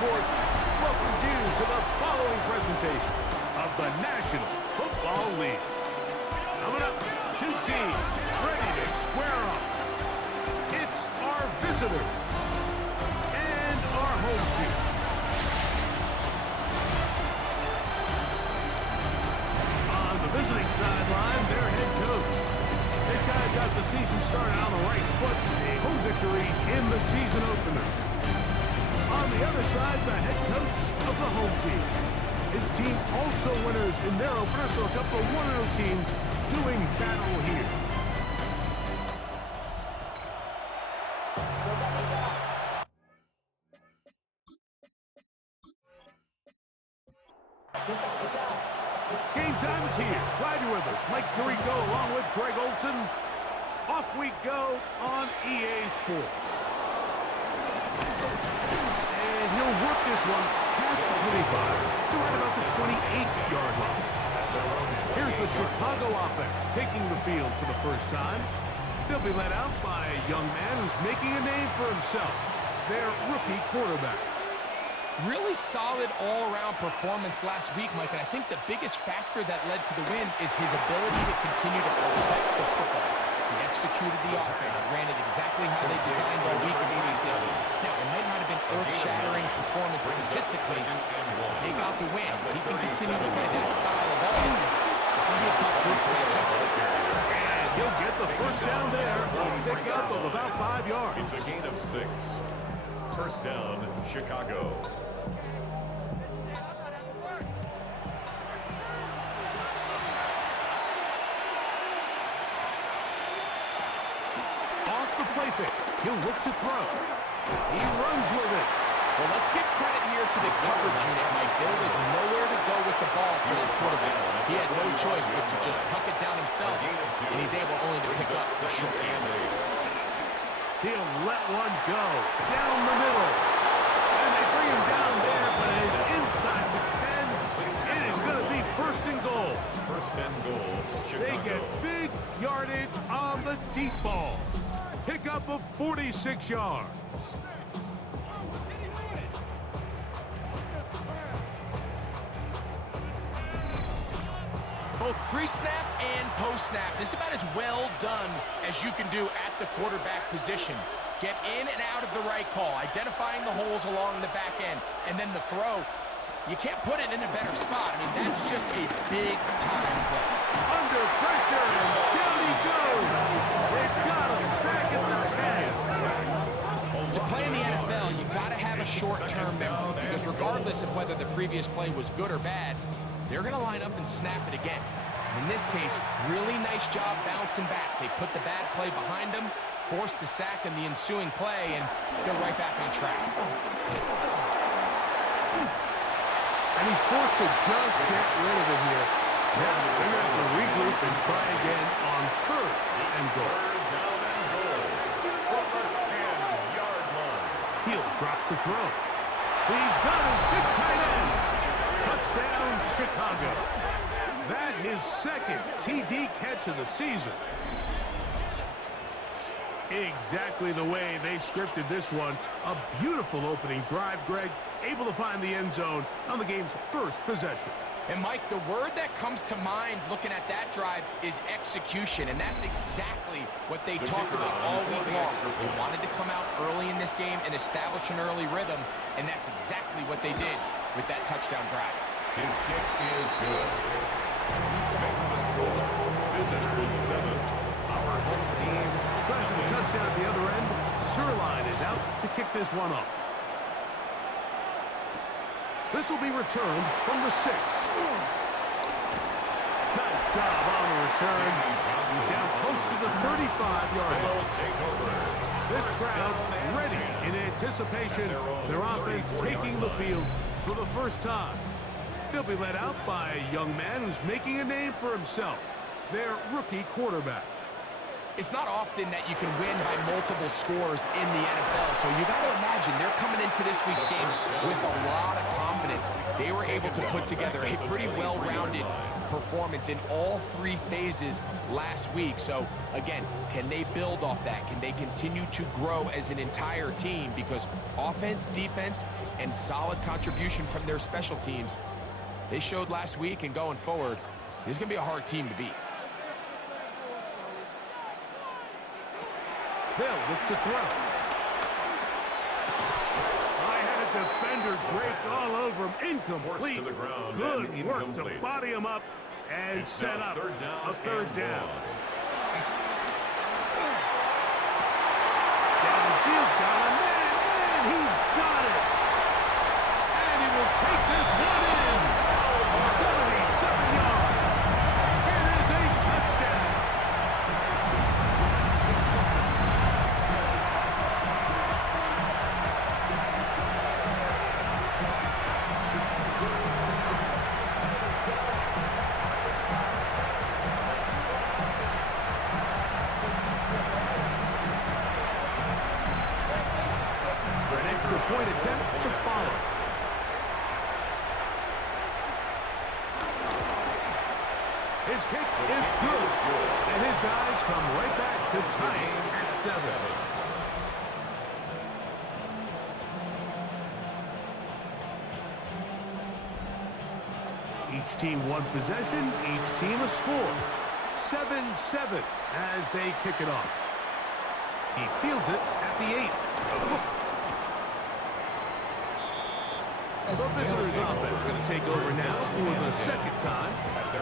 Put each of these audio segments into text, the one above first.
Sports welcomes you to the following presentation of the National Football League. Coming up, two teams ready to square up. It's our visitors and our home team. On the visiting sideline, their head coach. This guy got the season started on the right foot, a home victory in the season opener. On the other side, the head coach of the home team. His team also winners in their opener, so a couple of 1-0 teams doing battle here. Game time is here. Glad you're with us. Mike Tirico along with Greg Olson. Off we go on EA Sports. And he'll work this one past the 25 to right about the 28-yard line. Here's the Chicago offense taking the field for the first time. They'll be led out by a young man who's making a name for himself, their rookie quarterback. Really solid all-around performance last week, Mike, and I think the biggest factor that led to the win is his ability to continue to protect the football. He executed the offense, ran it exactly how they designed all week in practice. Now, it might not have been earth-shattering performance statistically. They got the win. He can continue to play that style of ball. It's going to be a tough group to match up with. And he'll get the first down there. A pickup of about 5 yards. It's a gain of 6. First down, Chicago. Play fake. He'll look to throw. He runs with it. Well, let's give credit here to the coverage unit, Mike. There was nowhere to go with the ball for his quarterback. He had no choice but to just tuck it down himself, and he's able only to pick up a short gain. He'll let one go down the middle. And they bring him down there, but it's inside the 10. It is going to be first and goal. First and goal, Chicago. They get big yardage on the deep ball. Pickup of 46 yards. Both pre-snap and post-snap. This is about as well done as you can do at the quarterback position. Get in and out of the right call, identifying the holes along the back end, and then the throw. You can't put it in a better spot. I mean, that's just a big-time play. Under pressure, and down he goes. They've got him back at the 10. To play in the NFL, you got to have a short-term memory, because regardless of whether the previous play was good or bad, they're going to line up and snap it again. In this case, really nice job bouncing back. They put the bad play behind them, forced the sack in the ensuing play, and they're right back on track. And he's forced to just get rid of it here. Now they're going to have to regroup and try again on third and goal. He'll drop to throw. He's got his big tight end. Touchdown, Chicago. That his second TD catch of the season. Exactly the way they scripted this one. A beautiful opening drive, Greg. Able to find the end zone on the game's first possession. And, Mike, the word that comes to mind looking at that drive is execution, and that's exactly what they talked about all week long. They wanted to come out early in this game and establish an early rhythm, and that's exactly what they did with that touchdown drive. His kick is good. Makes the score. Visitors 7. Our home team. Trying for the touchdown at the other end. Sirline is out to kick this one off. This will be returned from the 6. Nice job on the return. He's down close to the 35-yard line. This crowd ready in anticipation. Their offense taking the field for the first time. They'll be led out by a young man who's making a name for himself, their rookie quarterback. It's not often that you can win by multiple scores in the NFL, so you got to imagine they're coming into this week's game with a lot of confidence. They were able to put together a pretty well-rounded performance in all three phases last week. So, again, can they build off that? Can they continue to grow as an entire team? Because offense, defense, and solid contribution from their special teams, they showed last week, and going forward, this is going to be a hard team to beat. They'll look to throw. I had a defender draped all over him. Incomplete. To the ground. Good work to body him up and set up a third down. Downfield, got a man, and he's got it. And he will take this one in. 77 yards. It is a touchdown. Point attempt to follow. His kick is good. And his guys come right back to tie it at 7. Each team one possession, each team a score. 7-7 as they kick it off. He fields it at the 8. The visitors' offense going to take over now for the second time.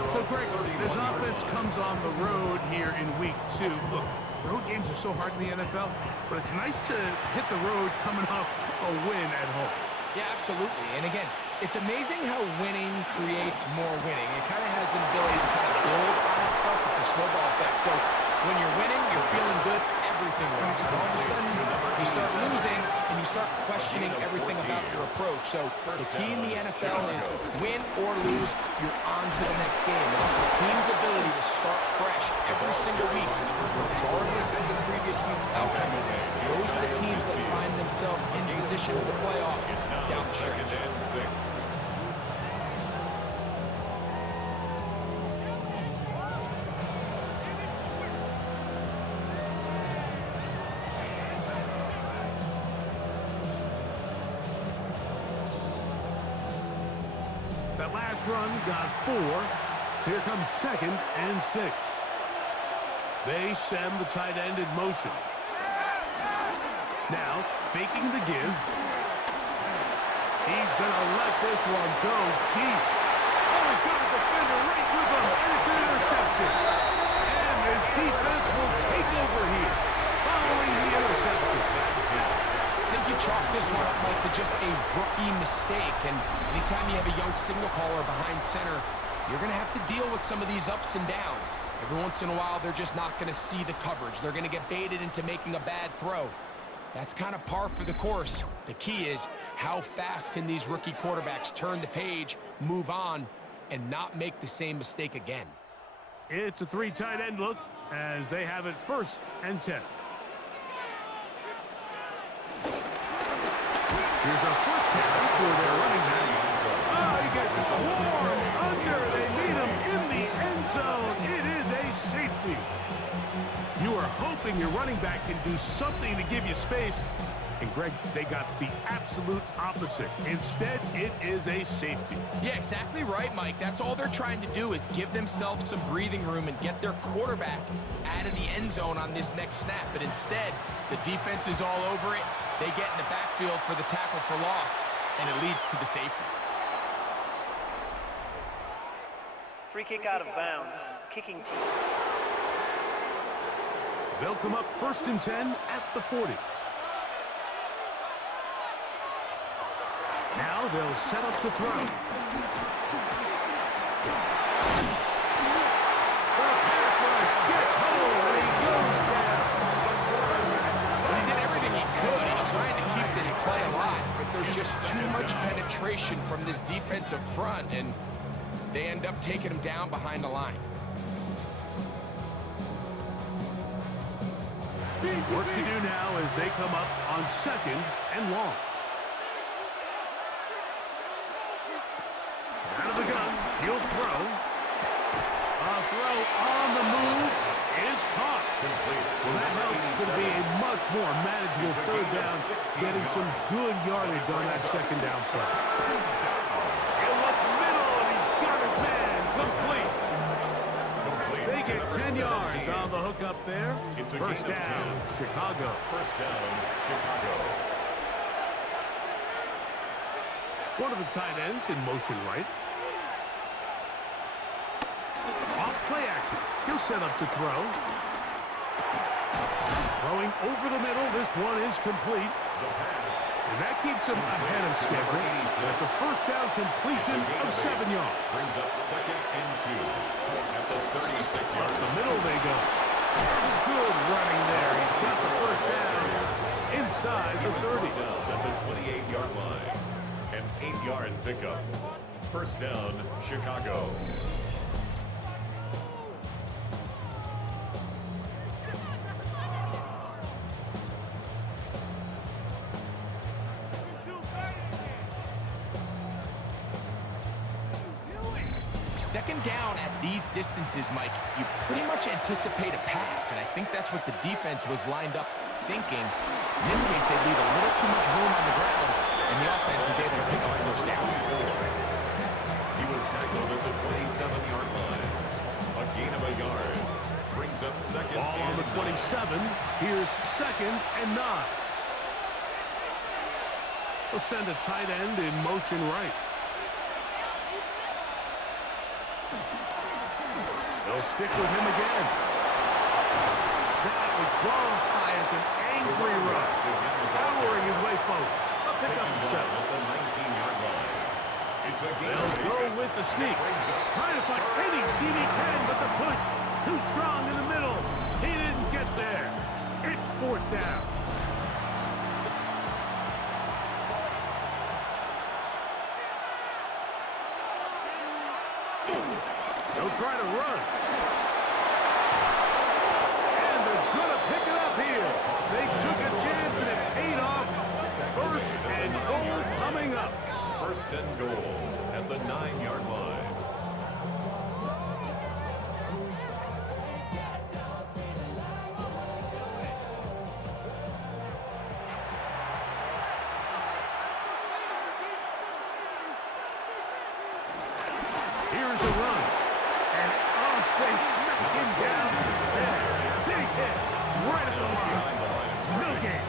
So, Greg, this offense comes on the road here in week 2. Look, road games are so hard in the NFL, but it's nice to hit the road coming off a win at home. Yeah, absolutely. And again, it's amazing how winning creates more winning. It kind of has an ability to kind of build on that stuff. It's a snowball effect. So when you're winning, you're feeling good, everything works. And all of a sudden, you start losing, and you start questioning everything about your approach. So the key in the NFL is win or lose, you're on to the next game. And it's the team's ability to start fresh every single week, regardless of the previous week's outcome. Those are the teams that find themselves in position in the playoffs down the stretch. That last run got 4. So here comes 2nd and 6. They send the tight end in motion. Now, faking the give. He's going to let this one go deep. Oh, he's got a defender right with him, and it's an interception. And his defense will take over here following the interception. I think you chalk this one up, Mike, to just a rookie mistake. And anytime you have a young signal caller behind center, you're going to have to deal with some of these ups and downs. Every once in a while, they're just not going to see the coverage. They're going to get baited into making a bad throw. That's kind of par for the course. The key is how fast can these rookie quarterbacks turn the page, move on, and not make the same mistake again. It's a 3 tight end look as they have it 1st and 10. Here's a first down for their running back. Oh, he gets swarmed under. They meet him in the end zone. It is a safety. You are hoping your running back can do something to give you space. And, Greg, they got the absolute opposite. Instead, it is a safety. Yeah, exactly right, Mike. That's all they're trying to do is give themselves some breathing room and get their quarterback out of the end zone on this next snap. But instead, the defense is all over it. They get in the backfield for the tackle for loss, and it leads to the safety. Free kick out of bounds. Kicking team. They'll come up 1st and 10 at the 40. Now they'll set up to throw. The pass rush gets home, and he goes down. He did everything he could. He's trying to keep this play alive, but there's just too much penetration from this defensive front, and they end up taking him down behind the line. Work to do now as they come up on 2nd and long. Out of the gun, he'll throw. A throw on the move is caught. Well, that helps to be a much more manageable 3rd down, getting some good yardage on that 2nd down play. He'll look middle, and he's got his man complete. They get 10 yards on the hook up there. First down, Chicago. First down, Chicago. One of the tight ends in motion right. Off play action. He'll set up to throw. Throwing over the middle. This one is complete. And that keeps him ahead of schedule. That's a first down completion of 7 yards. Brings up 2nd and 2 at the 36-yard line. Up the middle they go. Good running there. He's got the first down inside the 30. Down at the 28-yard line. An 8-yard pickup. First down, Chicago. Second down at these distances, Mike, you pretty much anticipate a pass, and I think that's what the defense was lined up thinking. In this case, they leave a little too much room on the ground, and the offense is able to pick up a first down. He was tackled at the 27-yard line. A gain of a yard. Brings up 2nd Ball on the 27. Here's 2nd and 9. We'll send a tight end in motion right. They'll stick with him again. That would qualify as an angry run. Powering his way forward. A pickup of 7. The 19-yard line. It's a gain. They'll go with the sneak. Trying to find any seam he can, but the push too strong in the middle. He didn't get there. It's 4th down. They'll try to run. And they're going to pick it up here. They took a chance and it paid off. First and goal coming up. First and goal at the 9-yard line. Here's a run. And they smack him down there. Big hit right at the line. No gain.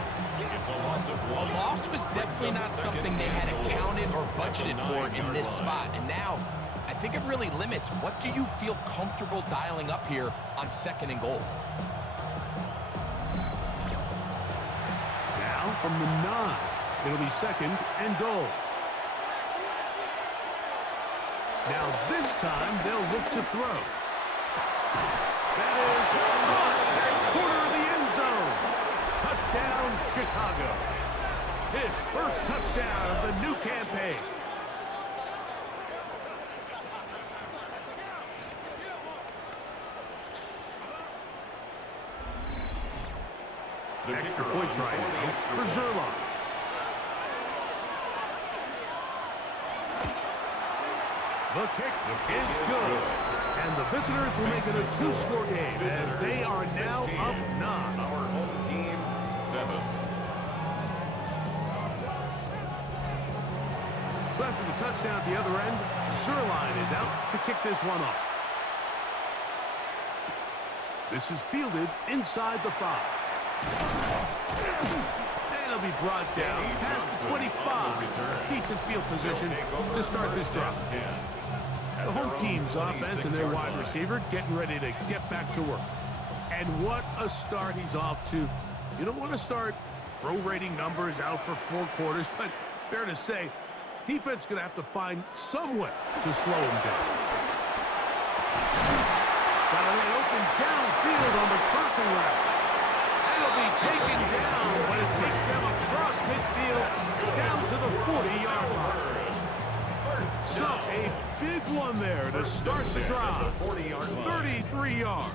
It's a loss of 1. A loss was definitely not something they had accounted or budgeted for in this spot. And now, I think it really limits what do you feel comfortable dialing up here on 2nd and goal. Now from the 9. It'll be 2nd and goal. Now this time they'll look to throw. That is caught at corner of the end zone. Touchdown, Chicago. His first touchdown of the new campaign. Extra point try now for Zerline. The kick is good. And the visitors will make it a 2-score game as they are now up 9. Our home team, 7. So after the touchdown at the other end, Zerline is out to kick this one off. This is fielded inside the 5. And it'll be brought down past the 25. Decent field position to start this drive. The home team's offense and their wide receiver getting ready to get back to work. And what a start he's off to. You don't want to start prorating numbers out for 4 quarters, but fair to say, this defense is going to have to find some way to slow him down. Got a lay open downfield on the crossing route. That'll be taken down, but it takes them across midfield down to the 40-yard line. So a big one there to start the drive. 33 yards.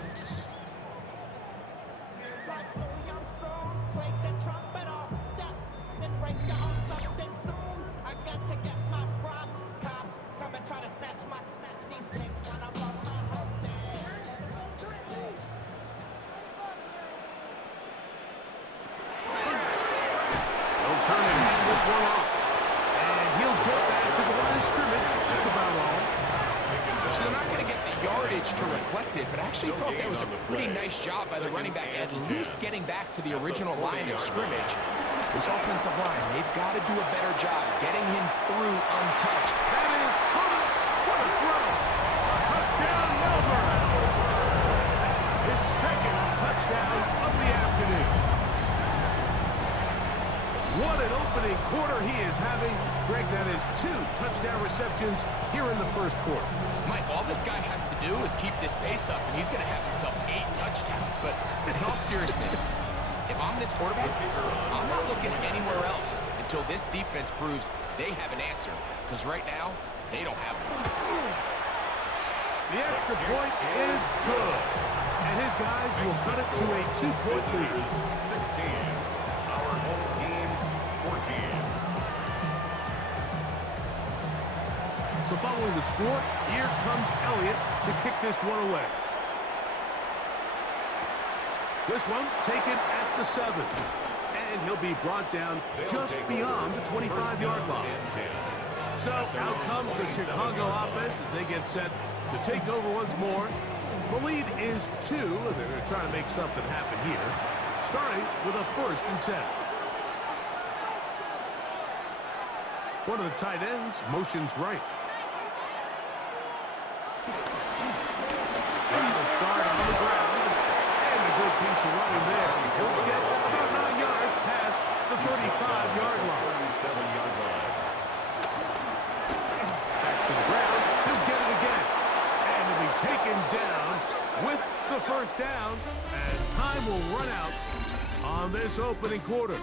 one off. And he'll get back to the line of scrimmage. That's about all. So they're not going to get the yardage to reflect it, but I actually thought that was a pretty nice job by the running back, at least getting back to the original line of scrimmage. This offensive line, they've got to do a better job getting him through untouched. That is Hunt. What a throw. Touchdown, Melbourne. His second touchdown of the afternoon. What an opening quarter he is having. Greg, that is 2 touchdown receptions here in the first quarter. Mike, all this guy has to do is keep this pace up, and he's going to have himself 8 touchdowns. But in all seriousness, if I'm this quarterback, I'm not looking anywhere else until this defense proves they have an answer. Because right now, they don't have one. The extra point is good. And his guys will cut it to a 2-point lead. 16. Our home team, 14. So following the score, here comes Elliott to kick this one away. This one taken at the 7. And he'll be brought down just beyond the 25-yard line. So out comes the Chicago offense as they get set to take over once more. The lead is 2, and they're going to try to make something happen here, starting with a 1st and 10. One of the tight ends motions right. Trying to start on the ground, and a good piece of running there. He'll get about 9 yards past the 35-yard line. 37-yard line. Back to the ground, he'll get it again. And he'll be taken down with the 1st down, and time will run out on this opening quarter.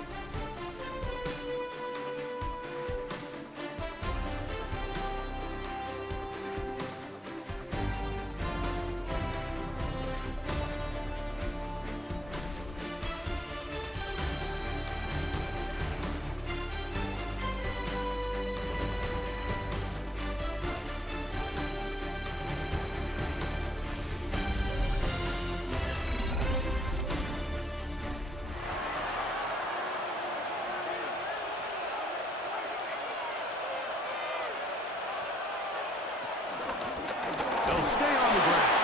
They'll stay on the ground.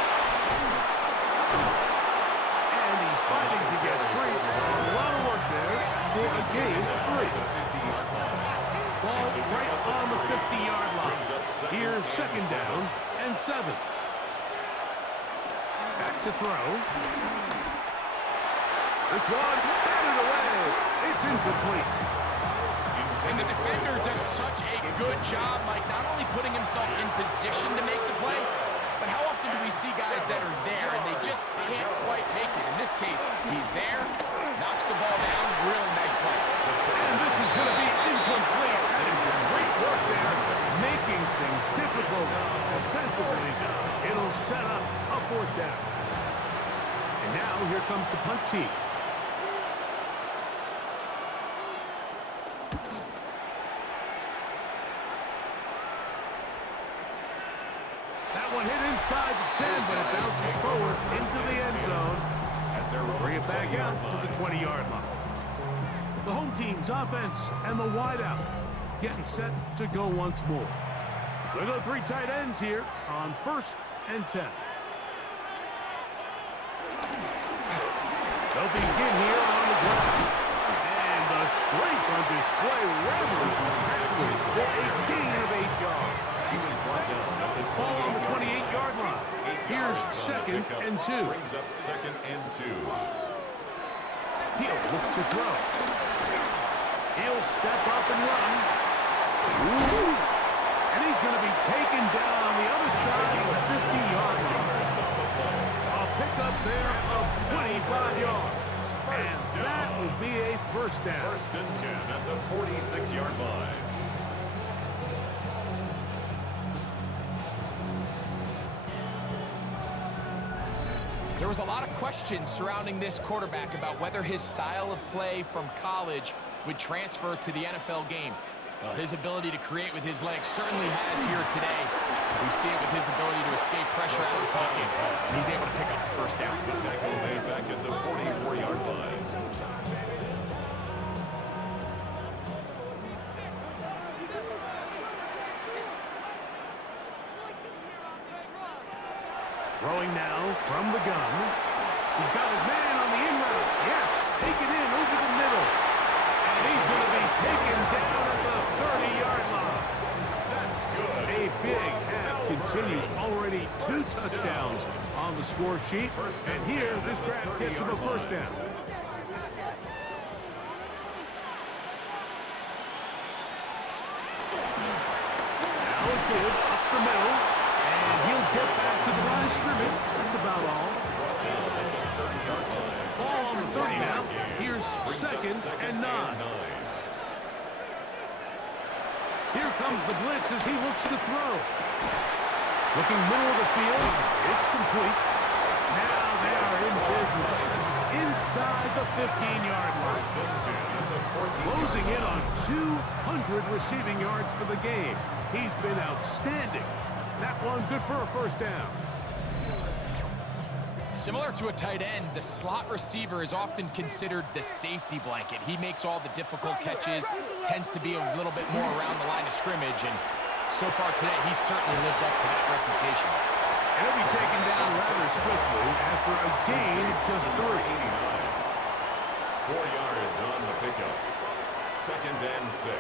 And he's fighting to get free. A lot of work there for a gain of 3. Ball right on the 50-yard line. Here's 2nd down and 7. Back to throw. This one batted away. It's incomplete. And the defender does such a good job, Mike, not only putting himself in position to make the play, but how often do we see guys that are there and they just can't quite make it? In this case, he's there, knocks the ball down, really nice play. And this is going to be incomplete. That is great work there, making things difficult defensively. It'll set up a 4th down. And now here comes the punt team. That one hit inside the 10, but it bounces forward into the end zone. And they'll bring it back out to the 20-yard line. The home team's offense and the wideout getting set to go once more. We'll go 3 tight ends here on 1st and 10. They'll begin here on the ground. And the strength on display rambling through tacklers for a gain of 8 yards. He was brought down at the Ball on the 28-yard line. Here's 2nd and 2. Brings up 2nd and 2. He'll look to throw. He'll step up and run. Ooh. And he's going to be taken down on the other side of the 50-yard line. A pickup there of 25 yards. And that will be a 1st down. 1st and 10 at the 46-yard line. There was a lot of questions surrounding this quarterback about whether his style of play from college would transfer to the NFL game. Well, his ability to create with his legs certainly has here today. We see it with his ability to escape pressure out of the pocket, and he's able to pick up the 1st down. The tackle made back at the 44-yard line. Throwing now from the gun. He's got his man on the in route. Yes, taken in over the middle. And he's going to be taken down at the 30-yard line. That's good. A big half continues. Already 2 touchdowns on the score sheet. And here, this grab gets him a first down. Now it is up the middle. And he'll get back to the line of scrimmage. That's about all. Ball on the 30 now. Here's 2nd and 9. Here comes the blitz as he looks to throw. Looking middle of the field. It's complete. Now they are in business. Inside the 15-yard line. Closing in on 200 receiving yards for the game. He's been outstanding. That one good for a first down. Similar to a tight end, the slot receiver is often considered the safety blanket. He makes all the difficult catches, tends to be a little bit more around the line of scrimmage, and so far today, he's certainly lived up to that reputation. And he'll be taken down rather swiftly after a gain of just 3. 4 yards on the pickup. 2nd and 6.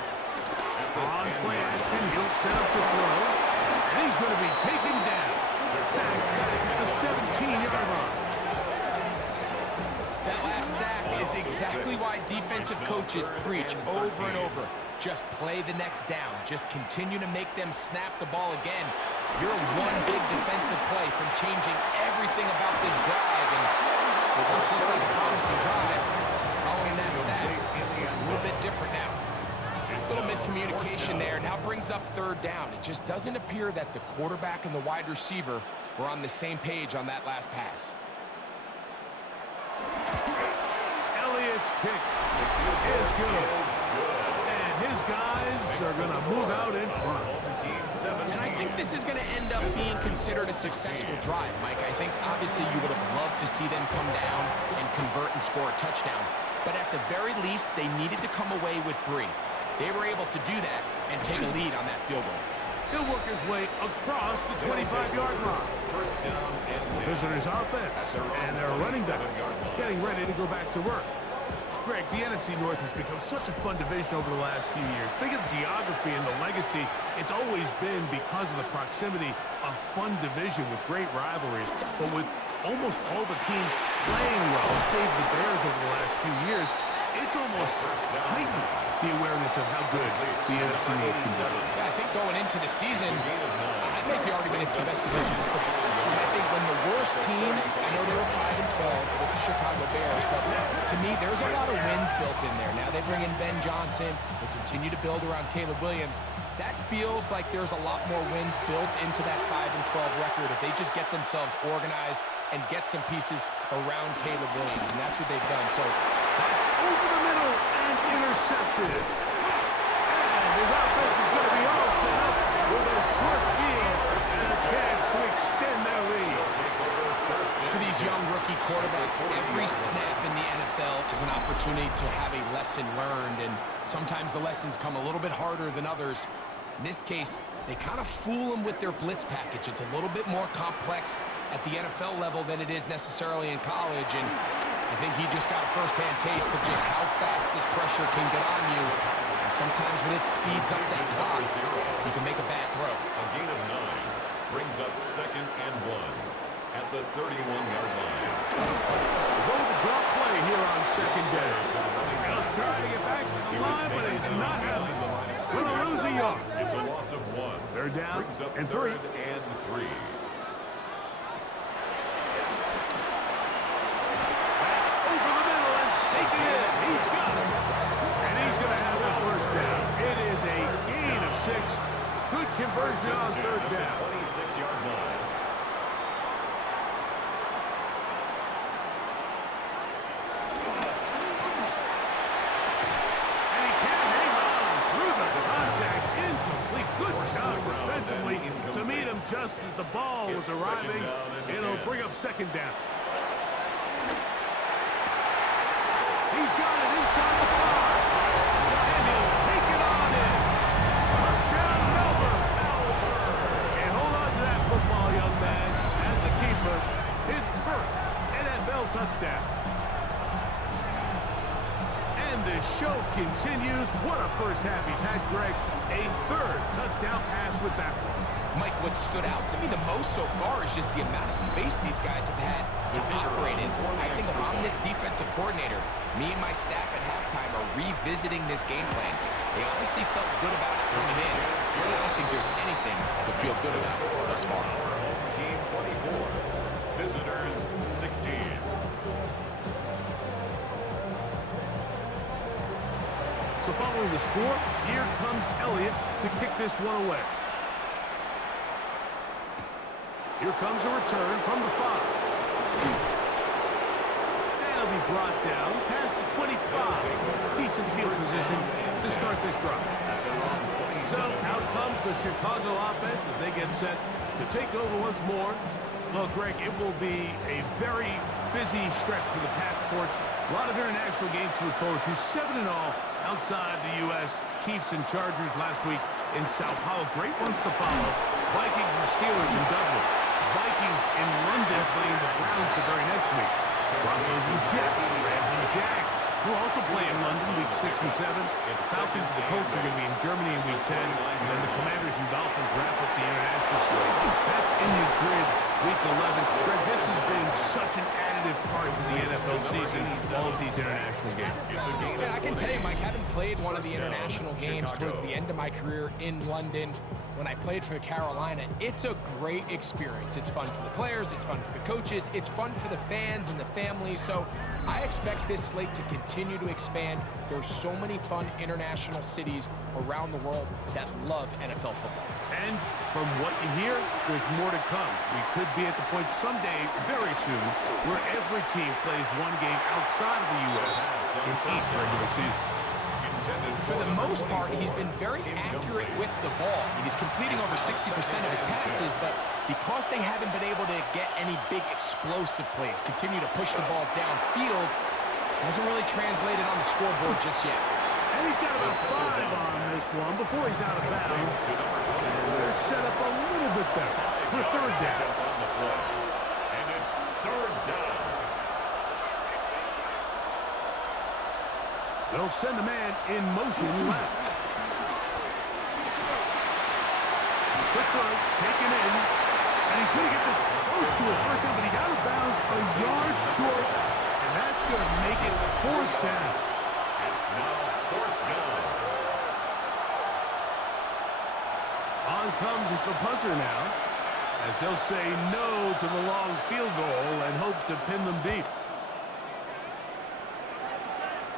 On play action, he'll set up to throw. And he's going to be taken down. Sacked at the 17-yard line. That last sack is exactly why defensive coaches preach over and over. Just play the next down. Just continue to make them snap the ball again. You're one big defensive play from changing everything about this drive. And what once looked like a promising drive, following that sack, it's a little bit different now. A little miscommunication there. Now brings up 3rd down. It just doesn't appear that the quarterback and the wide receiver were on the same page on that last pass. Elliott's kick is good. And his guys are going to move out in front. And I think this is going to end up being considered a successful drive, Mike. I think obviously you would have loved to see them come down and convert and score a touchdown. But at the very least, they needed to come away with 3. They were able to do that and take a lead on that field goal. He'll work his way across the 25-yard line. First down and Visitors offense, and their running back getting ready to go back to work. Greg, the NFC North has become such a fun division over the last few years. Think of the geography and the legacy. It's always been, because of the proximity, a fun division with great rivalries. But with almost all the teams playing well, save the Bears over the last few years, it's almost heightened the awareness of how good the NFC North can be. Yeah, I think going into the season, I'd make the argument it's the best division in football. And I think when the worst team, I know they were 5-12 with the Chicago Bears, but to me, there's a lot of wins built in there. Now they bring in Ben Johnson, they continue to build around Caleb Williams. That feels like there's a lot more wins built into that 5-12 record if they just get themselves organized and get some pieces around Caleb Williams, and that's what they've done. So that's over the middle and intercepted. And his offense is going to be all set up with a short field and a chance to extend their lead. For these young rookie quarterbacks, every snap in the NFL is an opportunity to have a lesson learned, and sometimes the lessons come a little bit harder than others. In this case, they kind of fool them with their blitz package. It's a little bit more complex at the NFL level than it is necessarily in college, and I think he just got a first-hand taste of just how fast this pressure can get on you. And sometimes when it speeds up that clock, you can make a bad throw. A gain of 9 brings up 2nd and 1 at the 31-yard line. Go to the drop play here on 2nd down. They'll try to get back to the line, but it's not happening. Going to lose a yard. It's a loss of 1. 3rd down Brings up and 3rd 3. and 3. Over the middle and taking it. He's got it. And he's going to have a first down. It is a gain of 6. Good conversion on 3rd down. 26-yard line. And he can't hang on through the contact. Incomplete. Good job defensively to meet him just as the ball was arriving. It'll bring up 2nd down. He's got it inside the 5. And he'll take it on in. Touchdown, Melbourne. And hold on to that football, young man. That's a keeper. continues. What a first half he's had, Greg. A third touchdown pass with that one. Mike, what stood out to me the most so far is just the amount of space these guys have had to operate in. I think if I'm this defensive coordinator, me and my staff at halftime are revisiting this game plan. They obviously felt good about it coming in. I don't think there's anything to feel good about thus far. Home team 24, visitors 16. So following the score, here comes Elliott to kick this one away. Here comes a return from the 5. And he'll be brought down past the 25. Decent field position to start this drive. So out comes the Chicago offense as they get set to take over once more. Well, Greg, it will be a very busy stretch for the passports. A lot of international games to look forward to. 7-0 outside the U.S. Chiefs and Chargers last week in Sao Paulo. Great ones to follow. Vikings and Steelers in Dublin. Vikings in London playing the Browns the very next week. Broncos and Jets, Rams and Jags, who also play in London week 6 and 7. Falcons and the Colts are going to be in Germany in week 10. And then the Commanders and Dolphins wrap up the international slate. That's in Madrid week 11. Greg, this has been such an additive part to the NFL season, all of these international games. Yeah, I can tell you, Mike, having played one of the international games towards the end of my career in London, when I played for Carolina, it's a great experience. It's fun for the players, it's fun for the coaches, it's fun for the fans and the families. So I expect this slate to continue to expand. There's so many fun international cities around the world that love NFL football. And from what you hear, there's more to come. We could be at the point someday, very soon, where every team plays one game outside of the U.S. in each regular season. For the most part, he's been very accurate with the ball. He's completing over 60% of his passes, but because they haven't been able to get any big explosive plays, continue to push the ball downfield, doesn't really translate it on the scoreboard just yet. And he's got about 5 on this one before he's out of bounds. And they're set up a little bit better for third down. And it's third down. They'll send a man in motion left. Quick throw, taken in. And he's going to get this close to a first down, but he's out of bounds a yard short. And that's going to make it fourth down. It's now fourth down. On comes the punter now, as they'll say no to the long field goal and hope to pin them deep.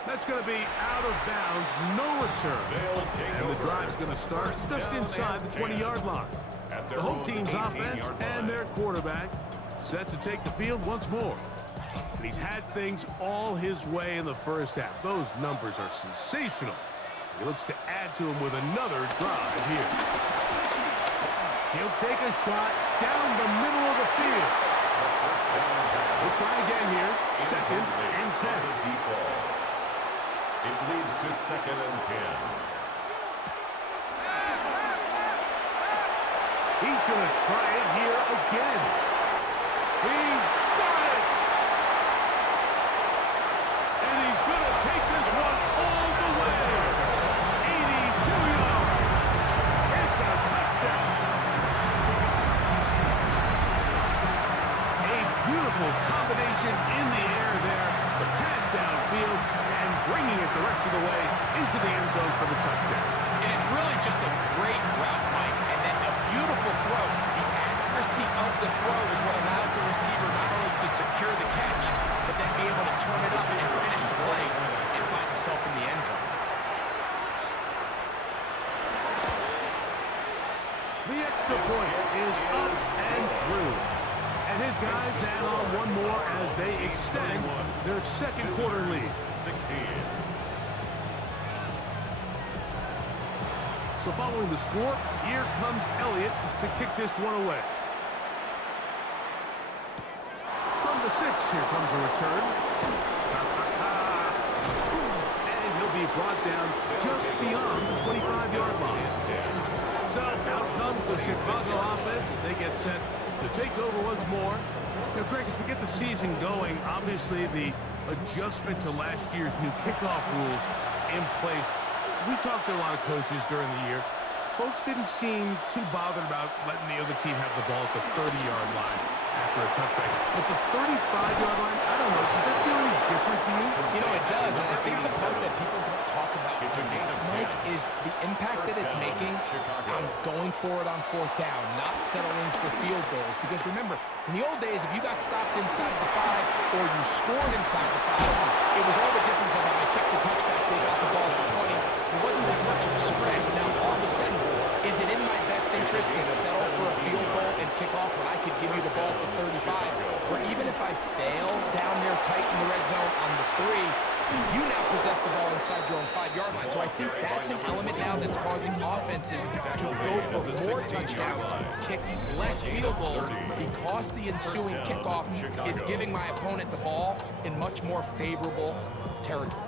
That's going to be out of bounds, no return. And the drive's going to start just inside the 20-yard line. The home team's offense and their quarterback set to take the field once more. And he's had things all his way in the first half. Those numbers are sensational. He looks to add to them with another drive here. He'll take a shot down the middle of the field. We'll try again here. 2nd and 10. It leads to 2nd and 10. He's going to try it here again. He's got it! And he's going to take this one all the way. 82 yards. It's a touchdown. A beautiful combination in the air there. The pass downfield and bringing it the rest of the way into the end zone for the touchdown. And it's really just a great route, Mike, and then a beautiful throw. The accuracy of the throw is what allowed the receiver not only to secure the catch, but then be able to turn it up and finish the play and find himself in the end zone. The extra point is up and through. And his guys add on one more as they extend their second quarter lead. 16. So following the score, here comes Elliott to kick this one away. From the 6, here comes a return. And he'll be brought down just beyond the 25-yard line. So out comes the Chicago offense as they get set to take over once more. Now, Greg, as we get the season going, obviously the adjustment to last year's new kickoff rules in place. We talked to a lot of coaches during the year. Folks didn't seem too bothered about letting the other team have the ball at the 30-yard line after a touchback. But the 35-yard line, I don't know, does that feel any different to you? You know, it does, and I think the part that people don't talk about Mike, is the impact that it's making on going forward on fourth down, not settling for field goals. Because remember, in the old days, if you got stopped inside the 5 or you scored inside the 5, it was all the difference of I kicked a touchback, they got the ball at the 20. There wasn't that much of a spread. But now all of a sudden, is it in my best interest to settle for a field goal and kick off when I could give you the ball at the 35? Or even if I fail down there tight in the red zone on the 3, you now possess the ball inside your own 5-yard line. So I think that's an element now that's causing offenses to go for more touchdowns, kick less field goals, because the ensuing kickoff is giving my opponent the ball in much more favorable territory.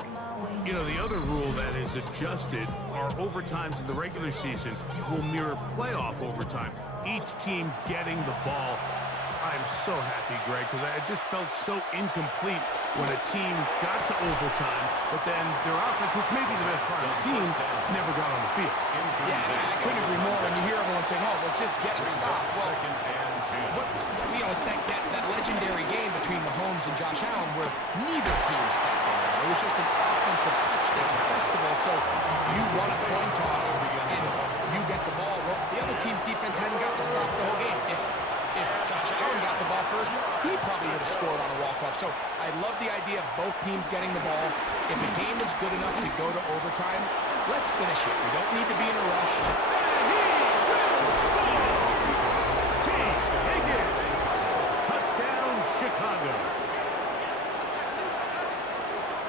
You know, the other rule that is adjusted are overtimes in the regular season will mirror playoff overtime, each team getting the ball. I'm so happy, Greg, because I just felt so incomplete when a team got to overtime, but then their offense, which may be the best part of the team, never got on the field. Yeah, I couldn't agree more. And you hear everyone saying, oh, well, just get a stop. Well, it's that legendary game between Mahomes and Josh Allen where neither team stepped in. It was just an offensive touchdown festival. So you run a coin toss and you get the ball. Well, the other team's defense hadn't got to stop the whole game. If Josh Allen got the ball first, he probably would have scored on a walk-off. So I love the idea of both teams getting the ball. If the game is good enough to go to overtime, let's finish it. We don't need to be in a rush. Touchdown, Chicago.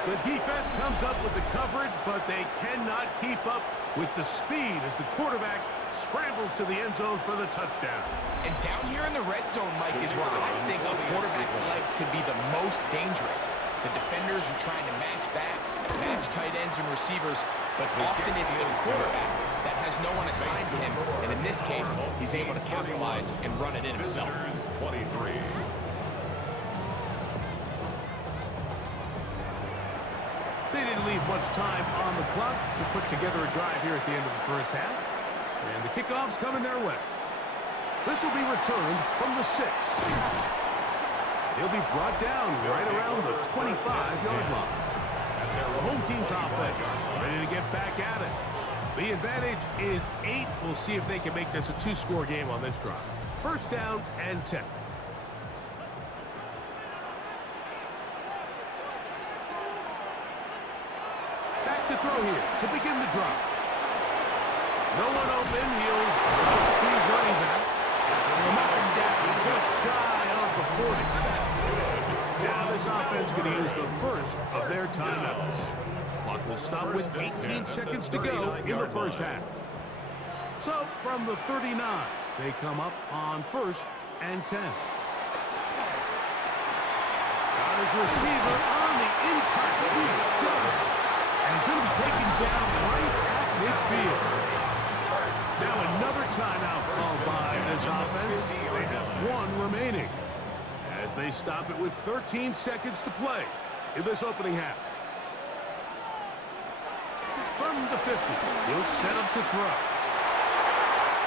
The defense comes up with the coverage, but they cannot keep up with the speed as the quarterback scrambles to the end zone for the touchdown. And down here in the red zone, Mike, is where I think a quarterback's legs can be the most dangerous. The defenders are trying to match backs, match tight ends and receivers, but often it's the quarterback that has no one assigned to him. And in this case, he's able to capitalize and run it in himself. 23. They didn't leave much time on the clock to put together a drive here at the end of the first half. And the kickoff's coming their way. This will be returned from the 6. He'll be brought down right around the 25-yard line. The home team's offense ready to get back at it. The advantage is 8. We'll see if they can make this a 2-score game on this drive. First down and 10. Back to throw here to begin the drive. No one open. He'll throw to his running back. He'll knock him down just shy of the 40. Now this offense going to use the first of their timeouts. Clock will stop with 18 seconds to go in the first half. So from the 39, they come up on first and 10. Got his receiver on the impact. He's done. And he's going to be taken down right at midfield. Now another timeout called by this offense. They have 1 remaining as they stop it with 13 seconds to play in this opening half. From the 50, he'll set up to throw.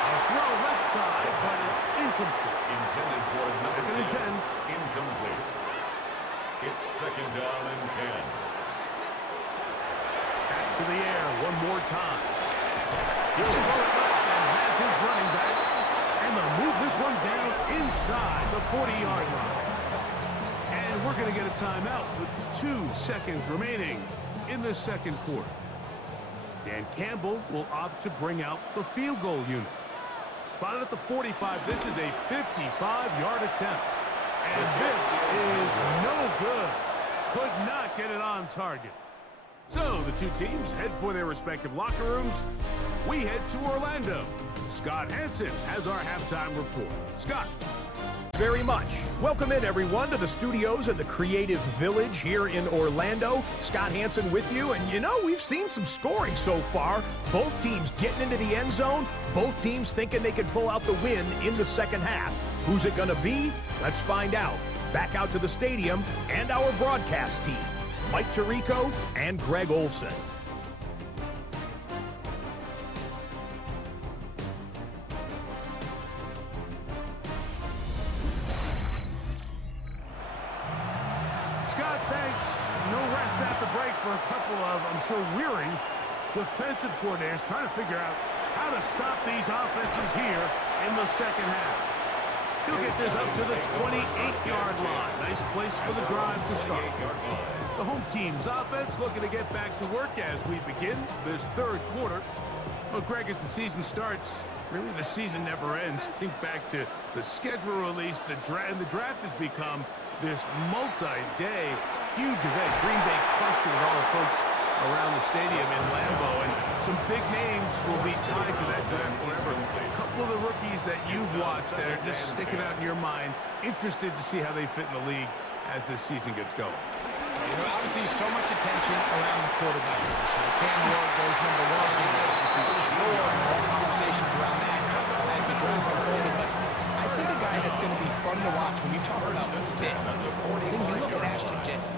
A throw left side, but it's incomplete. Intended for number 2nd and 10. Incomplete. It's 2nd down and 10. Back to the air one more time. He'll throw it left and has his running back. And they'll move this one down inside the 40-yard line. And we're going to get a timeout with 2 seconds remaining in the second quarter. Dan Campbell will opt to bring out the field goal unit. Spotted at the 45, this is a 55-yard attempt. And this is no good. Could not get it on target. So the two teams head for their respective locker rooms. We head to Orlando. Scott Hansen has our halftime report. Scott. Very much. Welcome in, everyone, to the studios in the Creative Village here in Orlando. Scott Hansen with you, and you know, we've seen some scoring so far. Both teams getting into the end zone, both teams thinking they can pull out the win in the second half. Who's it going to be? Let's find out. Back out to the stadium and our broadcast team, Mike Tirico and Greg Olson. thanks. No rest at the break for a couple of, I'm sure, weary defensive coordinators trying to figure out how to stop these offenses here in the second half. He'll get this up to the 28-yard line. Nice place for the drive to start. The home team's offense looking to get back to work as we begin this third quarter. Well, Greg, as the season starts, really the season never ends. Think back to the schedule release. The draft has become this multi-day huge event. Green Bay crushed it with all the folks around the stadium in Lambeau, and some big names will be tied to that draft forever. A couple of the rookies that you've watched that are just sticking out in your mind, interested to see how they fit in the league as this season gets going. You know, obviously so much attention around the quarterback position. Cam Ward goes number one, and obviously sure, and all conversations around that as the draft unfolded. But I think a guy that's going to be fun to watch when you talk about fit, then you look at Ashton Jeanty.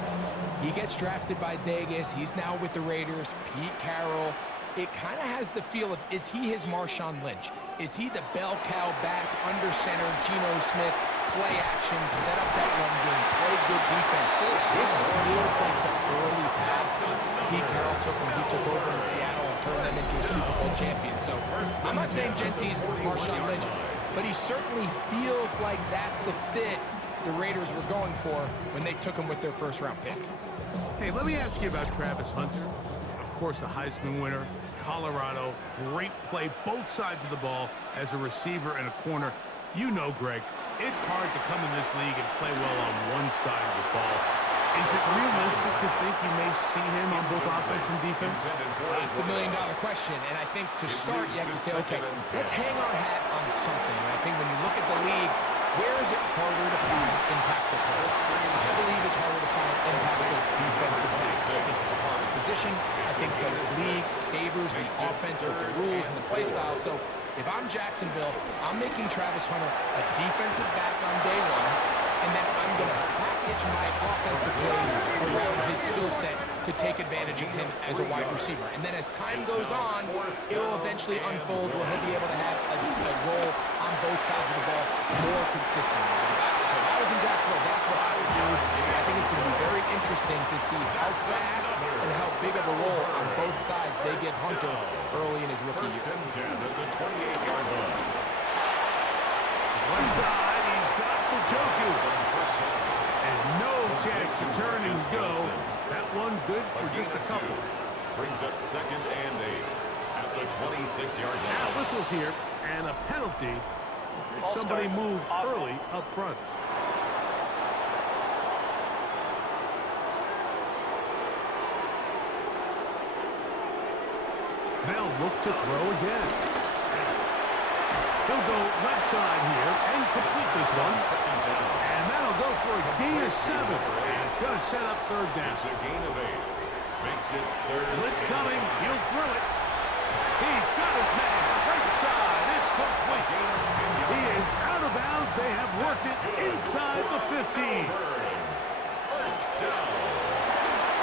He gets drafted by Vegas. He's now with the Raiders. Pete Carroll. It kind of has the feel of, is he his Marshawn Lynch? Is he the bell cow back, under center, Geno Smith, play action, set up that run game, play good defense? This feels like the early path Pete Carroll took when he took over in Seattle and turned them into a Super Bowl champion. So I'm not saying Genty's Marshawn Lynch, but he certainly feels like that's the fit the Raiders were going for when they took him with their first-round pick. Hey, let me ask you about Travis Hunter. Of course, the Heisman winner, Colorado, great play, both sides of the ball as a receiver and a corner. You know, Greg, it's hard to come in this league and play well on one side of the ball. Is it realistic to think you may see him on both offense and defense? That's the million-dollar question, and I think to start, you have to say, okay, let's hang our hat on something. And I think when you look at the league, where is it harder to find impactful players? I believe it's harder to find impactful defensive backs. I think it's a harder position. I think the league favors the offense with the rules and the play style. So if I'm Jacksonville, I'm making Travis Hunter a defensive back on day one, and then I'm going to package my offensive plays around his skill set to take advantage of him as a wide receiver. And then as time goes on, it will eventually unfold where he'll be able to have a role on both sides of the ball more consistently. So if I was in Jacksonville, that's what I would do. And I think it's going to be very interesting to see how fast and how big of a role on both sides they give Hunter early in his rookie year. First and 10 at the 28-yard line. One side, he's got the jokers. And no chance to turn and go. That one good for just a couple. Brings up second and 8 at the 26-yard line. Now whistles here, and a penalty. Somebody moved early up front. They'll look to throw again. He'll go left side here and complete this one. And that'll go for a gain of 7. And it's going to set up third down. It's a gain of 8. Makes it third. Blitz coming. He'll throw it. He's got his man. Right side. It's complete. He is out of bounds. They have worked it inside the 15. First down.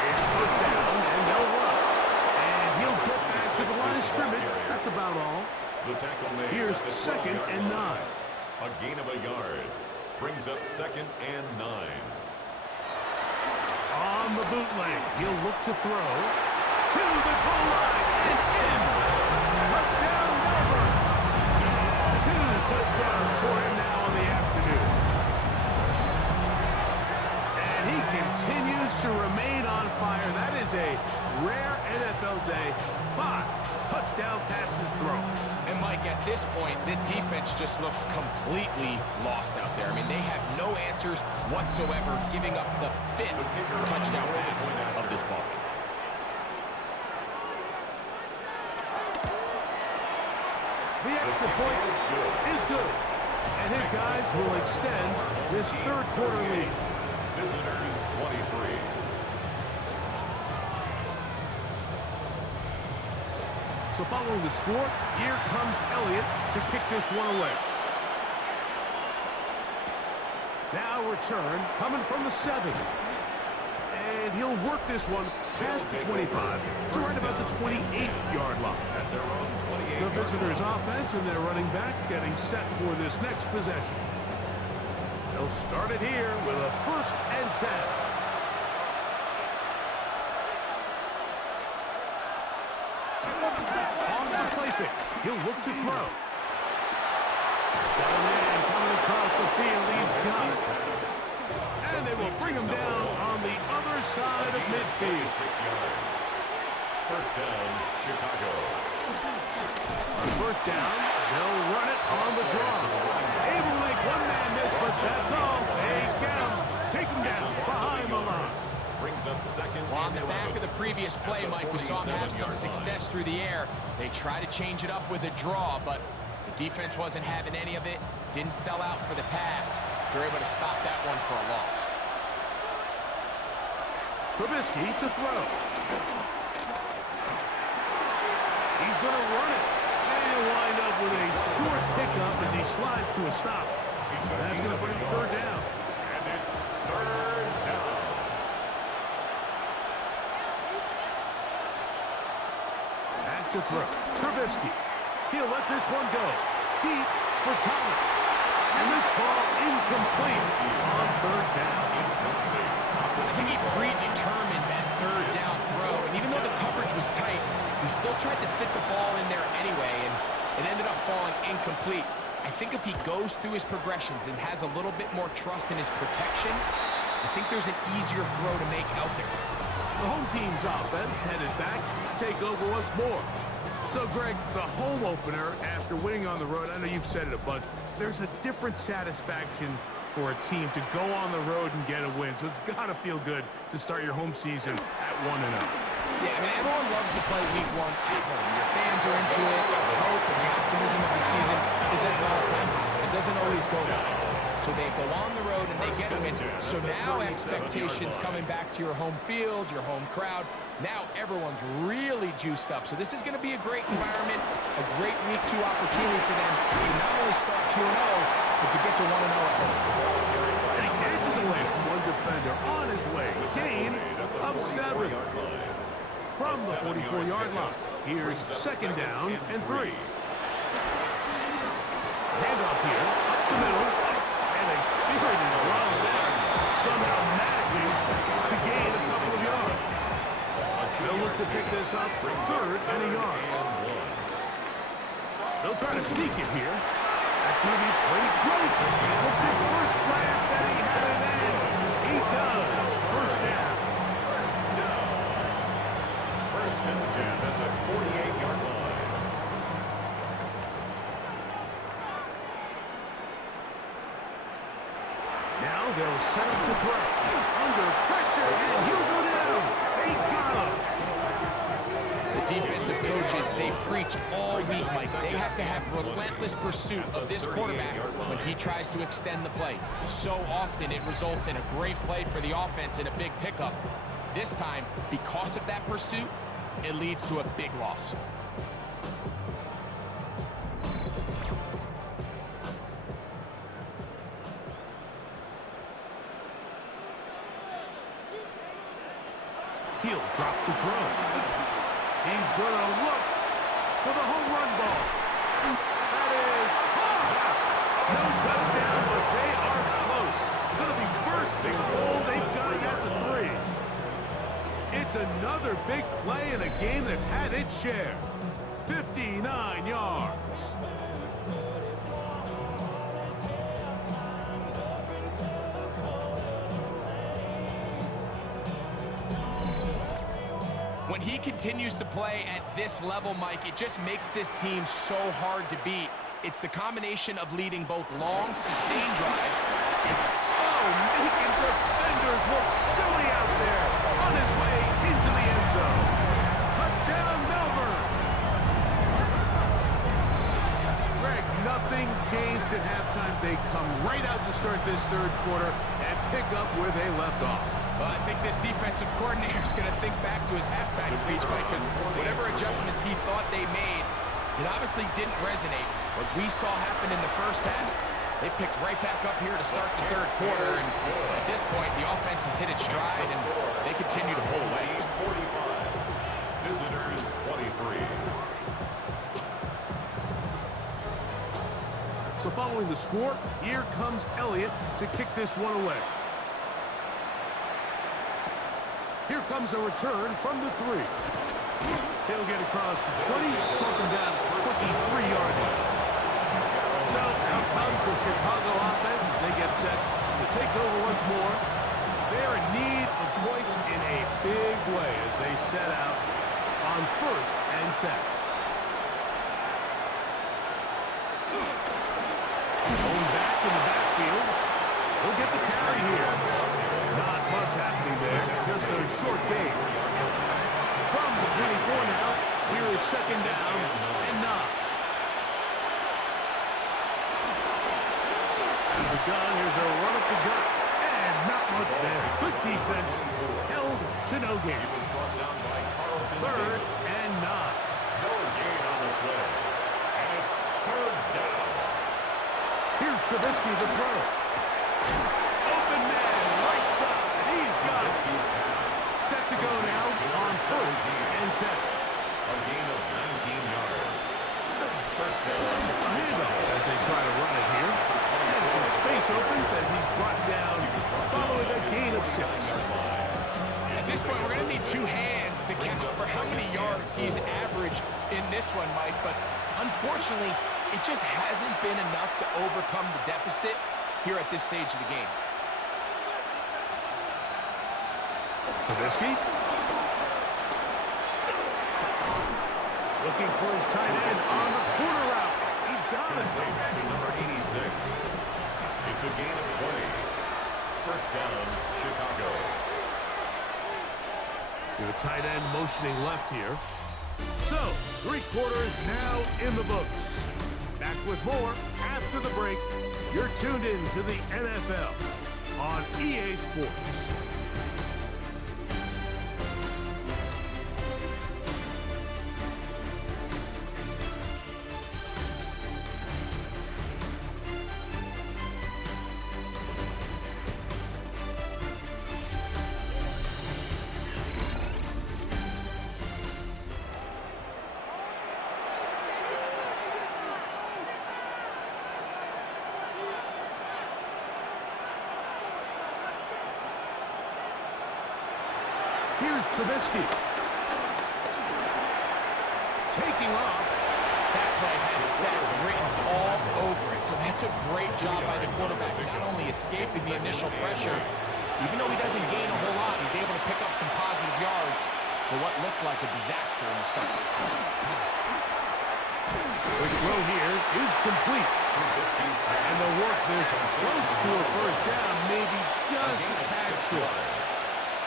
It's first down, and they'll run. And he'll get back to the line of scrimmage. That's about all. The tackle made. Here's second and 9. A gain of a yard. Brings up second and 9. On the bootleg, he'll look to throw. To the goal line and in. Touchdown, Melbourne. 2 touchdowns for him now on the afternoon. And he continues to remain on fire. That is a rare NFL day. 5 touchdown passes thrown. And Mike, at this point, the defense just looks completely lost out there. I mean, they have no answers whatsoever, giving up the 5th touchdown pass of this ball game. The extra point is good. And his guys will extend this third quarter lead. Visitors 23. So following the score, here comes Elliott to kick this one away. Now return coming from the 7. And he'll work this one past the 25 to right about the 28-yard line. At their own 28. The visitors' offense and their running back getting set for this next possession. They'll start it here with a 1st and 10. On the play fake. He'll look to throw. Got a man coming across the field. He's got it. And they will bring him down on the other side of midfield. 6 yards. First down, Chicago. On first down, they'll run it on the draw. Able to make one man miss, but that's all. They get him. Take him down behind the line. Brings up second. Well, on the back of the previous play, Mike, we saw him have some success through the air. They try to change it up with a draw, but the defense wasn't having any of it. Didn't sell out for the pass. They're able to stop that one for a loss. Trubisky to throw. He's going to run it. And he'll wind up with a short pickup as he slides to a stop. That's going to bring him third down. And it's third down. Back to throw. Trubisky. He'll let this one go. Deep for Thomas. And this ball incomplete on third down. I think he predetermined that third down throw, and even though the coverage was tight, he still tried to fit the ball in there anyway, and it ended up falling incomplete. I think if he goes through his progressions and has a little bit more trust in his protection, I think there's an easier throw to make out there. The home team's offense headed back to take over once more. So, Greg, the home opener after winning on the road, I know you've said it a bunch, there's a different satisfaction for a team to go on the road and get a win. So it's got to feel good to start your home season at 1-0. Yeah, I mean, everyone loves to play week one at home. Your fans are into it. The hope and the optimism of the season is at an all-time high. It doesn't always go that way. So they go on the road and they get a win. So now expectations coming back to your home field, your home crowd. Now everyone's really juiced up. So this is going to be a great environment, a great week 2 opportunity for them to not only start 2-0, but to get to 1-0 at home. And he dances away from one defender on his way. Gain of 7. From the 44-yard line. Here's second down and 3. Handoff here, up the middle, and a spirited run there somehow manages to gain a couple of yards. They'll look to pick this up, third and a yard. They'll try to sneak it here. That's going to be pretty close. Looks at first glance that he had it in. He does. First down. First and 10 at the 48-yard line. Now they'll set up to throw. Under pressure, and he'll go down. They got him. The defensive coaches, they preached all week, Mike. They have to have relentless pursuit of this quarterback when he tries to extend the play. So often it results in a great play for the offense and a big pickup. This time, because of that pursuit, it leads to a big loss. He'll drop to throw. He's going to look for the home run ball. That is caught. No touchdown, but they are close. Going to be first and goal. They've got it at the 3. It's another big play in a game that's had its share. 59 yards. When he continues to play at this level, Mike, it just makes this team so hard to beat. It's the combination of leading both long, sustained drives and Making defenders look silly out there on his way into the end zone. Touchdown, Melbourne. Greg, nothing changed at halftime. They come right out to start this third quarter and pick up where they left off. Well, I think this defensive coordinator is going to think back to his halftime speech, Mike, because whatever adjustments he thought they made, it obviously didn't resonate. What we saw happen in the first half, they picked right back up here to start the third quarter, and at this point, the offense has hit its stride, and they continue to pull away. 45. Visitors 23. So following the score, here comes Elliott to kick this one away. Here comes a return from the 3. He'll get across the 20, broke him down to 23-yard line. So out comes the Chicago offense as they get set to take over once more. They're in need of points in a big way as they set out on 1st and 10. Going back in the backfield. He'll get the carry here. Not much happening there. Just a short gain. From the 24 now, here is 2nd down and 9. Here's the gun. Here's a run up the gut. And not much there. Good defense. Held to no gain. 3rd and 9. No gain on the play. And it's 3rd down. Here's Trubisky the throw. Open man, right side. He's got it. Set to go now on 1st and 10. A gain of 19 yards. 1st down. A handoff as they try to run it here. And some space opens as he's brought down following a gain of 6. At this point, we're going to need 2 hands to count for how many yards he's averaged in this one, Mike. But unfortunately, it just hasn't been enough to overcome the deficit here at this stage of the game. Trubisky. Looking for his tight end on the corner route. He's got it. To number 86. It's a gain of 20. 1st down, Chicago. The tight end motioning left here. So, 3 quarters now in the books. Back with more after the break. You're tuned in to the NFL on EA Sports. Here's Trubisky. Taking off. That play had sack written all over it, so that's a great job by the quarterback, not only escaping the initial pressure, even though he doesn't gain a whole lot, he's able to pick up some positive yards for what looked like a disaster in the start. The throw here is complete. And they'll work this close to a 1st down, maybe just a tad short.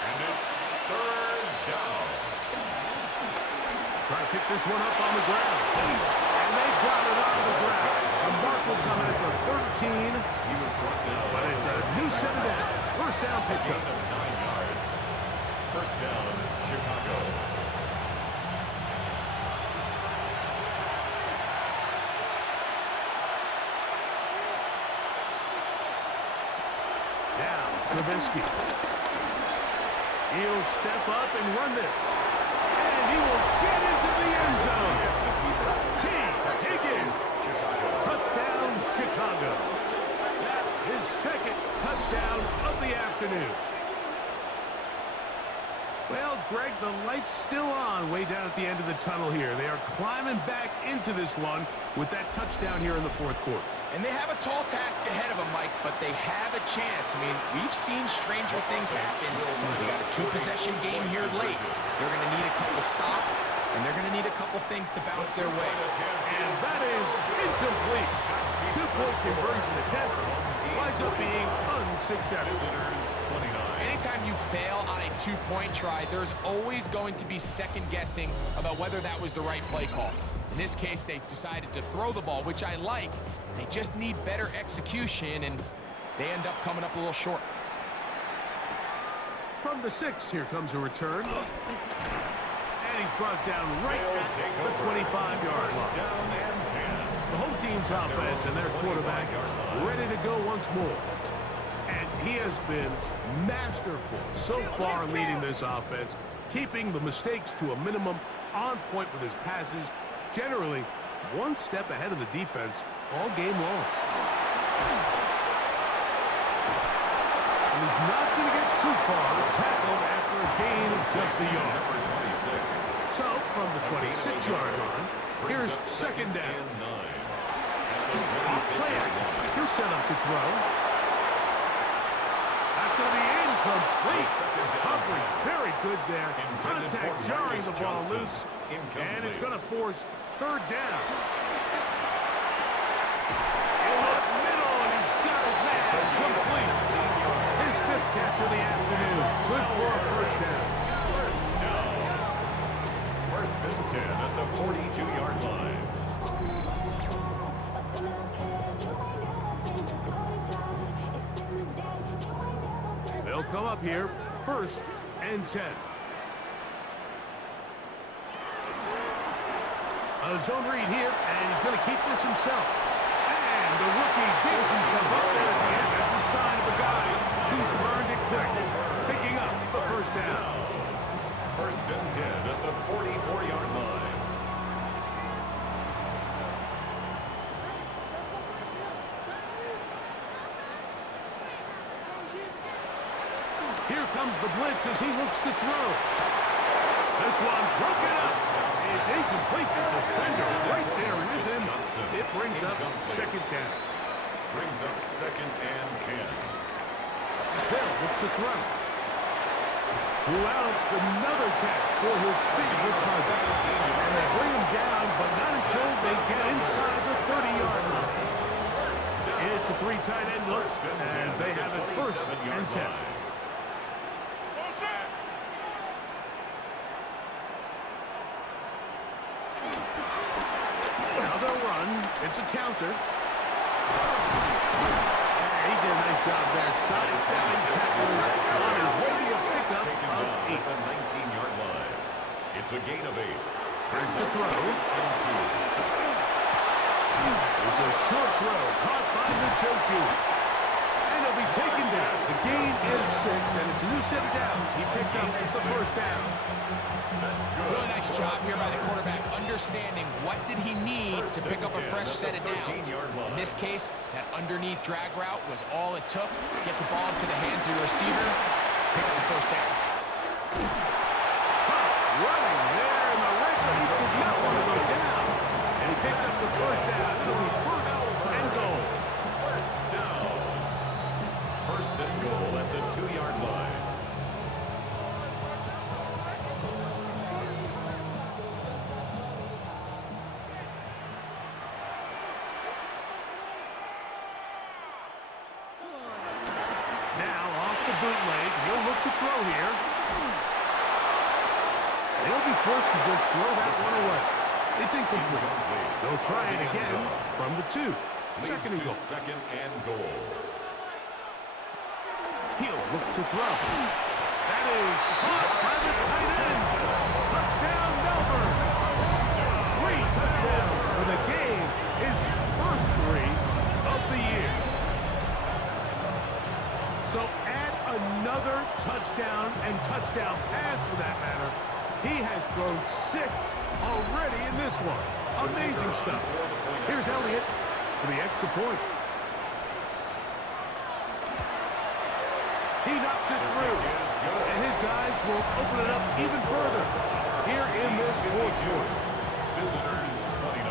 And it's 3rd down. Trying to pick this one up on the ground. And they've got it on the ground. The mark will come at the 13. He was brought down. But it's a new set of down. 1st down picked up. 9 yards. 1st down, Chicago. Now, Trubisky. He'll step up and run this. And he will get into the end zone. T. Higgins. Touchdown, Chicago. That is 2nd touchdown of the afternoon. Well, Greg, the light's still on way down at the end of the tunnel here. They are climbing back into this one with that touchdown here in the 4th quarter. And they have a tall task ahead of them, Mike, but they have a chance. I mean, we've seen stranger things happen. They got a 2-possession game here late. They're going to need a couple stops, and they're going to need a couple things to bounce their way. And that is incomplete. 2-point conversion attempt winds up being unsuccessful. Anytime you fail on a 2-point try, there's always going to be second guessing about whether that was the right play call. In this case, they decided to throw the ball, which I like. They just need better execution, and they end up coming up a little short. From the 6, here comes a return. And he's brought down right at the 25-yard line. The home team's offense and their quarterback ready to go once more. And he has been masterful so far leading this offense, keeping the mistakes to a minimum, on point with his passes, generally one step ahead of the defense all game long. And he's not going to get too far, tackled after a gain of just a yard. So, from the 26-yard line, here's second down. He'll set up to throw. That's going to be incomplete. Coverage very good there. Contact jarring the ball loose. And it's going to force third down. He'll look middle, and he's got his man complete. His fifth catch of the afternoon. Good for a first down. First and 10 at the 42-yard line. They'll come up here, first and 10. A zone read here, and he's going to keep this himself. And the rookie gives himself up there at the end. That's a sign of a guy who's earned it quick, picking up the first down. First and 10 at the 44-yard line. Here comes the blitz as he looks to throw. This one broken up. It's incomplete. The defender right there with him. It brings up second down. Brings up second and 10. They'll look to throw. Who else? Another catch for his favorite target. And they bring him down, but not until they get inside the 30-yard line. It's a three tight end look as they have it first and 10. It's a counter. He did a nice job there. Sidestepping tacklers on his way to a pickup of 8. The 19-yard line. It's a gain of 8. Brings to throw. It's a short throw caught by the Joku. And he'll be taken down. The gain is 6, and it's a new set of downs. He picked up the first down. Really nice job here by the quarterback, understanding what did he need to pick up a fresh set of downs. In this case, that underneath drag route was all it took. Get the ball to the hands of your receiver, pick up the first down. Running there in the red zone. He did not want to go down. And he picks up the first down. It'll be first and goal. First down. First and goal at the 2-yard line. Bootleg. He'll look to throw here. He'll be forced to just throw that one away. It's incomplete. They'll try it again from the 2. Second and goal. Second and goal. He'll look to throw. That is caught by the tight end. Touchdown, Melbourne. 3 touchdowns for the game. His first 3 of the year. So another touchdown and touchdown pass for that matter. He has thrown 6 already in this one. Amazing stuff. Here's Elliott for the extra point. He knocks it through. And his guys will open it up even further here in this fourth quarter. Visitors 29.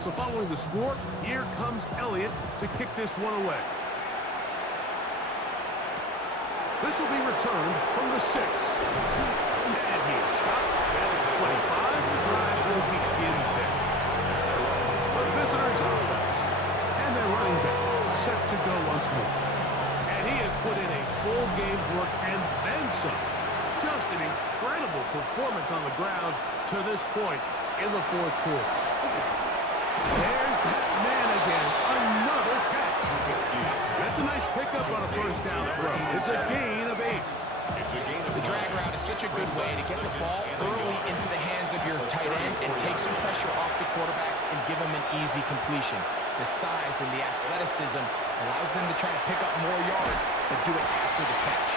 So following the score, here comes Elliott to kick this one away. This will be returned from the 6. And he is stopped at the 25. The drive will begin there. The visitors' offense. And their running back set to go once more. And he has put in a full game's work and then some. Just an incredible performance on the ground to this point in the fourth quarter. There's that man again. Another catch. That's a nice pickup on a first down throw. It's a gain of 8. The drag route is such a good way to get the ball early into the hands of your tight end and take some pressure off the quarterback and give him an easy completion. The size and the athleticism allows them to try to pick up more yards, but do it after the catch.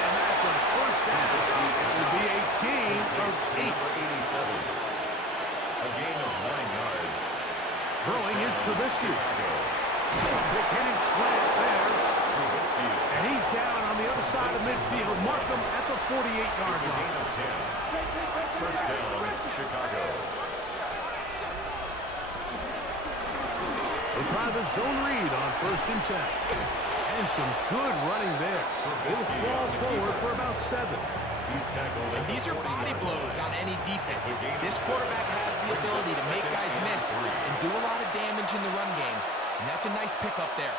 And that's a first down. It will be a gain of 8. A gain of 9 yards. Throwing is Trubisky. Big hitting slant there. And he's down on the other side of midfield. Mark them at the 48-yard It's a line. gain of 10. First down, Chicago. They'll try the zone read on 1st and 10. And some good running there. It'll fall forward for about 7. He's tackled. And these are body blows on any defense. This quarterback has the ability to make guys miss and do a lot of damage in the run game. And that's a nice pickup there.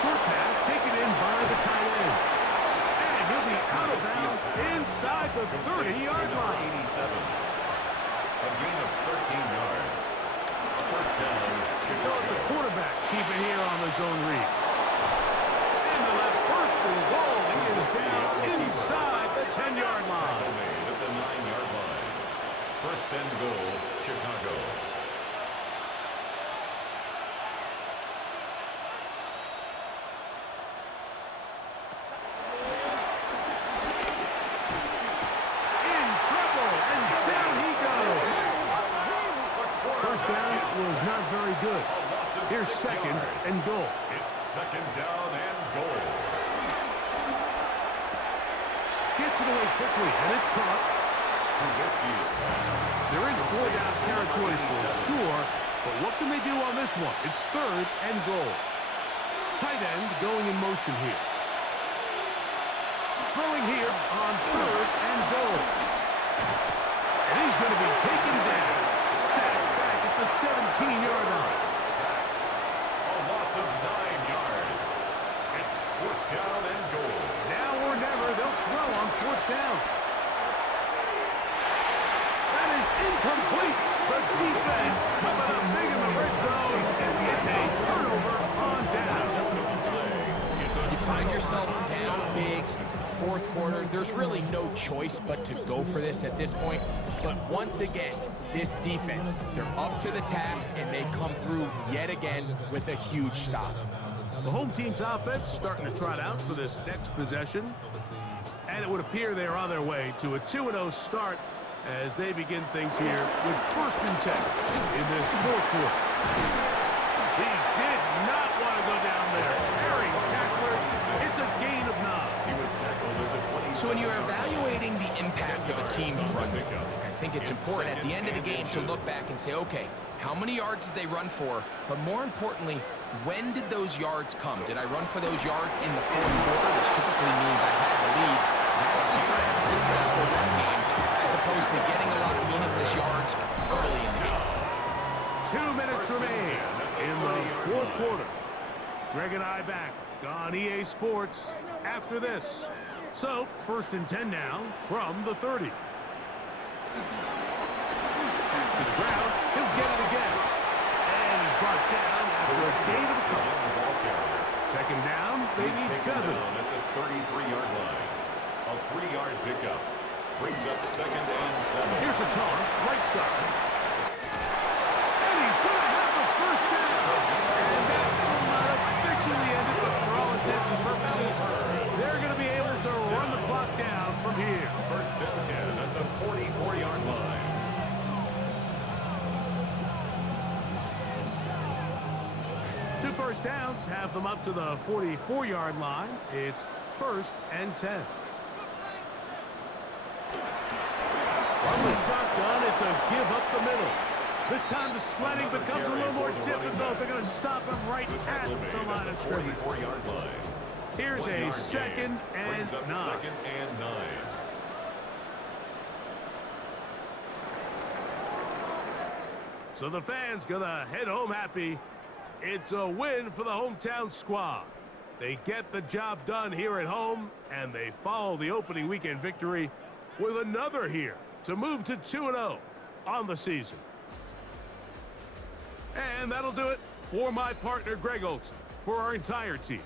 Short pass taken in by the tight end. And he'll be out of bounds inside the 30-yard line. 87. A gain of 13 yards. First down, Chicago. The Chicago. quarterback keep it here on the zone read. And the left first and goal. He is down inside the 10-yard Tackle line. made at the 9-yard line. First and goal, Chicago. In trouble, and down he goes. First down was not very good. Here's 2nd and goal. It's 2nd down and goal. Gets it away quickly, and it's caught. Trubisky's pass. They're in 4-down territory for sure, but what can they do on this one? It's 3rd and goal. Tight end going in motion here. Throwing here on 3rd and goal. And he's going to be taken down. Sacked back at the 17-yard line. A loss of 9 yards. It's 4th down and goal. Now or never, they'll throw on 4th down. That is incomplete. The defense coming up big in the red zone. It's a turnover on down. You find yourself down big. It's the 4th quarter. There's really no choice but to go for this at this point. But once again, this defense, they're up to the task, and they come through yet again with a huge stop. The home team's offense starting to trot out for this next possession. And it would appear they're on their way to a 2-0 start as they begin things here with 1st and 10 in this 4th quarter. He did not want to go down there. Carrying tacklers, it's a gain of 9. He was tackled at the 27. So when you're evaluating the impact of a team's run game, I think it's important at the end of the game to look back and say, okay, how many yards did they run for? But more importantly, when did those yards come? Did I run for those yards in the 4th quarter, which typically means I had the lead? That's the sign of a successful run game, as opposed to getting a lot of meaningless yards early in the game. 2 minutes remain in the 4th quarter. Greg and I back on EA Sports after this. So, 1st and 10 now from the 30. Back to the ground. He'll get it again. And he's brought down after a gain of a couple. 2nd down, they need 7. At the 33-yard line. A 3-yard pickup. Brings up 2nd and 7. Here's a toss, right side. And he's going to have the 1st down. And that will not officially end it, but for all intents and purposes, they're going to be able to run the clock down from here. 1st and 10 at the 44-yard line. Two first downs have them up to the 44-yard line. It's 1st and 10. From the shotgun, it's a give up the middle. This time the sledding becomes a little more difficult. They're going to stop him right at the line of scrimmage. 44-yard line. Here's 1 a yard 2nd gain. and Brings up 9. 2nd and 9. So the fans gonna head home happy. It's a win for the hometown squad. They get the job done here at home, and they follow the opening weekend victory with another here to move to 2-0 on the season. And that'll do it for my partner, Greg Olson, for our entire team.